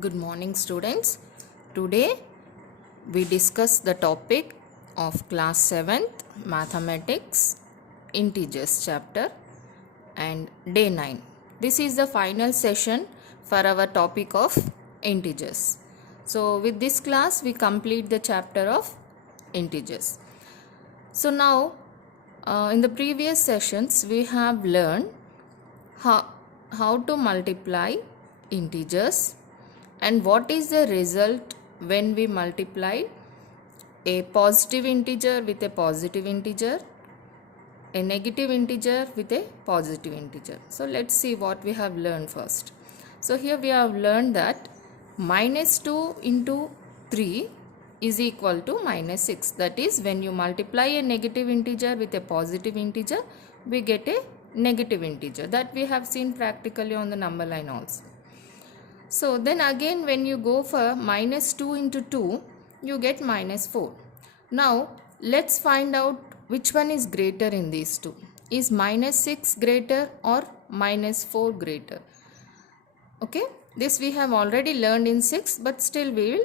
Good morning, students. Today we discuss the topic of class 7th mathematics integers chapter and day 9. This is the final session for our topic of integers. So with this class we complete the chapter of integers. So now in the previous sessions we have learned how to multiply integers and what is the result when we multiply a positive integer with a positive integer, a negative integer with a positive integer. So let's see what we have learned first. So here we have learned that minus 2 into 3 is equal to minus 6. That is, when you multiply a negative integer with a positive integer, we get a negative integer. That we have seen practically on the number line also. So then again when you go for minus 2 into 2, you get minus 4. Now let's find out which one is greater in these two. Is minus 6 greater or minus 4 greater? Okay, this we have already learned in 6, but still we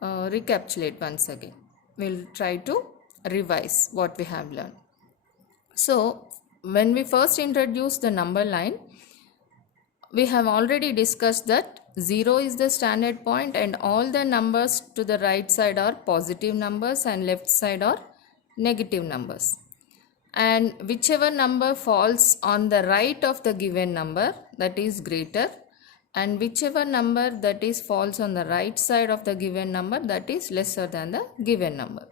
will recapitulate once again. We will try to revise what we have learned. So when we first introduce the number line, we have already discussed that 0 is the standard point and all the numbers to the right side are positive numbers and left side are negative numbers. And whichever number falls on the right of the given number, that is greater, and whichever number that is falls on the right side of the given number, that is lesser than the given number.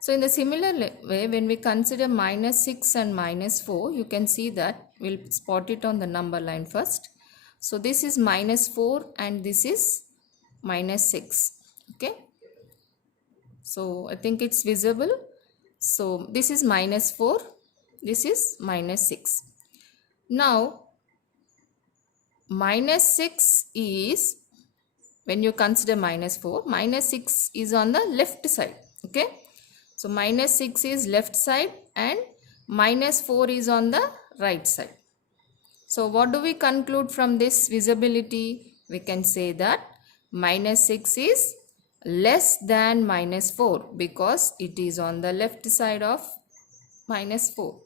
So in the similar way, when we consider minus 6 and minus 4, you can see that we'll spot it on the number line first. So this is minus 4 and this is minus 6. Okay. So I think it's visible. So this is minus 4. This is minus 6. Now minus 6 is, when you consider minus 4, minus 6 is on the left side. Okay. So minus 6 is left side and minus 4 is on the right side. So what do we conclude from this visibility? We can say that minus 6 is less than minus 4 because it is on the left side of minus 4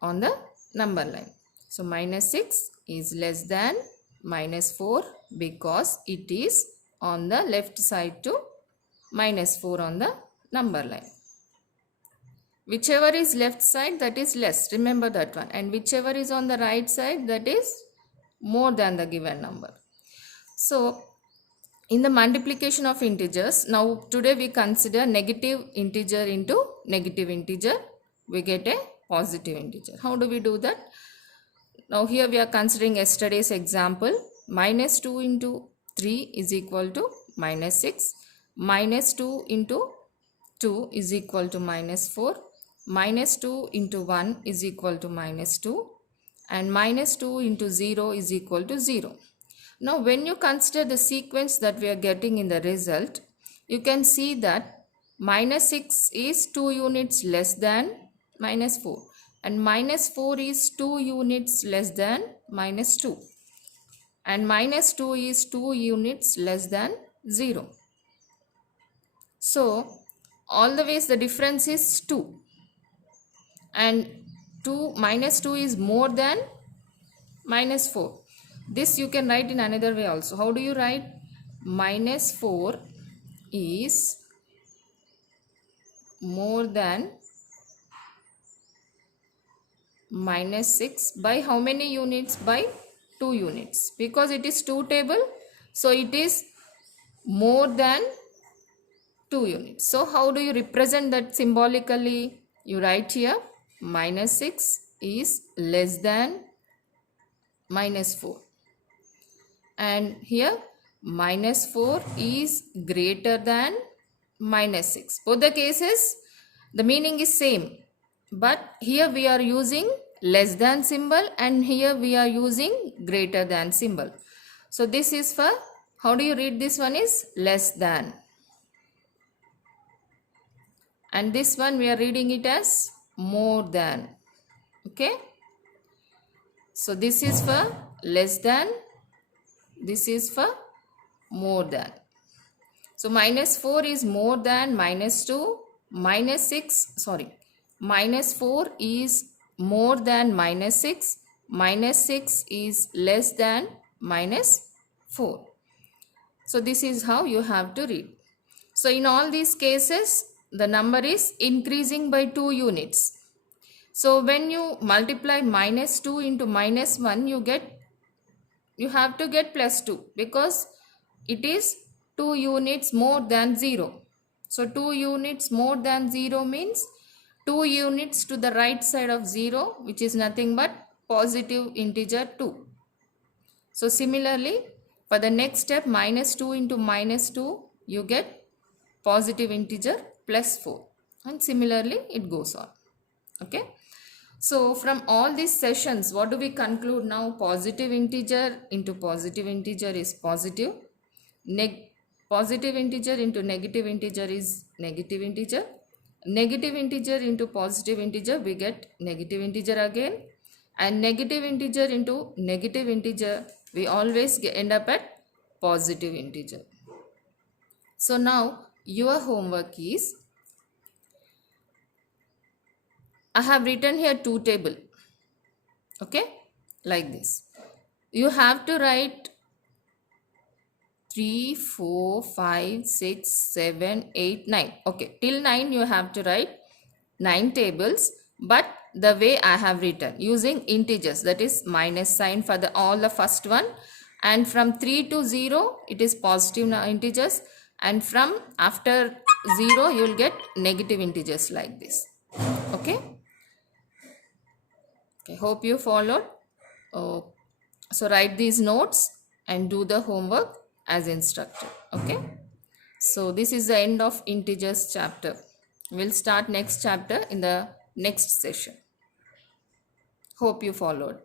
on the number line. So minus 6 is less than minus 4 because it is on the left side to minus 4 on the number line. Whichever is left side, that is less, remember that one, and whichever is on the right side, that is more than the given number. So in the multiplication of integers, now today we consider negative integer into negative integer, we get a positive integer. How do we do that? Now here we are considering yesterday's example. Minus 2 into 3 is equal to minus 6. Minus 2 into 2 is equal to minus 4. Minus 2 into 1 is equal to minus 2. And minus 2 into 0 is equal to 0. Now when you consider the sequence that we are getting in the result, you can see that minus 6 is 2 units less than minus 4. And minus 4 is 2 units less than minus 2. And minus 2 is 2 units less than 0. So all the ways the difference is 2. And minus 2 is more than minus 4. This you can write in another way also. How do you write? Minus 4 is more than minus 6 by how many units? By 2 units. Because it is 2 table, so it is more than 2 units. So how do you represent that symbolically? You write here minus 6 is less than minus 4. And here minus 4 is greater than minus 6. Both the cases the meaning is same. But here we are using less than symbol and here we are using greater than symbol. So this is for, how do you read this one is less than. And this one we are reading it as more than. Okay. So this is for less than This is for more than. So minus 4 is more than minus 2. Minus 6, sorry. Minus 4 is more than minus 6. Minus 6 is less than minus 4. So this is how you have to read. So in all these cases, the number is increasing by 2 units. So when you multiply minus 2 into minus 1, you have to get plus 2 because it is 2 units more than 0. So 2 units more than 0 means 2 units to the right side of 0, which is nothing but positive integer 2. So similarly, for the next step, minus 2 into minus 2, you get positive integer plus 4. And similarly, it goes on. Okay. So from all these sessions, what do we conclude now? Positive integer into positive integer is positive. Positive integer into negative integer is negative integer. Negative integer into positive integer, we get negative integer again. And negative integer into negative integer, we always end up at positive integer. So now your homework is, I have written here 2 table. Okay, like this. You have to write 3, 4, 5, 6, 7, 8, 9. Okay, till 9 you have to write 9 tables, but the way I have written using integers, that is minus sign for all the first one, and from 3 to 0 it is positive integers, and from after 0 you will get negative integers like this. Okay. Okay, hope you followed. So write these notes and do the homework as instructed. Okay. So this is the end of integers chapter. We'll start next chapter in the next session. Hope you followed.